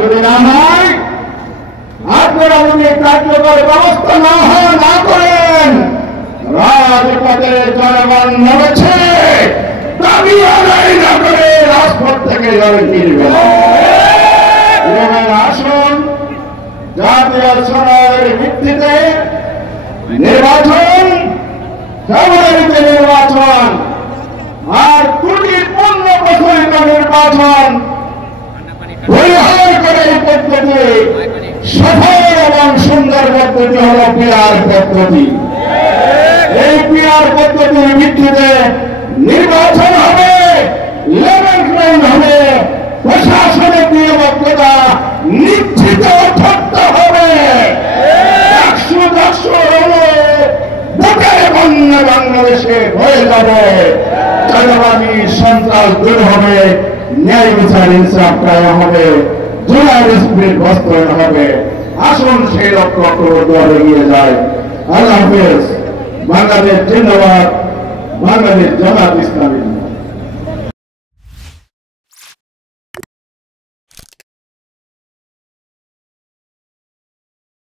যদি না হয়, আপনারা যদি কার্যকর ব্যবস্থা না করেন, রাজপথে জনগণ নেমেছে, দাবি আদায় না করে রাজপথ থেকে জল ফিরবে। আসুন জাতীয় সনদের ভিত্তিতে নির্বাচন, ফেব্রুয়ারিতে নির্বাচন, আর ত্রুটিপূর্ণ প্রচলিত নির্বাচন পরিহার করে এই পদ্ধতি সফল এবং সুন্দর পদ্ধতি হল পিআর পদ্ধতি। এই পিআর পদ্ধতির ভিত্তিতে নির্বাচন হবে, লেভেল গ্রাউন্ড হবে, প্রশাসনিক নিরাপত্তা নিশ্চিত থাকতে হবে। 100 হলে বুকের বন্যা বাংলাদেশে হয়ে যাবে, চাঁদাবাজি সন্ত্রাস দূর হবে, ন্যায় বিচার ইনসাফ কায়েম হবে, জুলাই স্পিরিট বাস্তবায়ন হবে। আসুন সেই লক্ষ্য করে এগিয়ে যায়। আল্লাহ হাফেজ। বাংলাদেশ জিন্দাবাদ। বাংলাদেশ জামাত ইসলামী।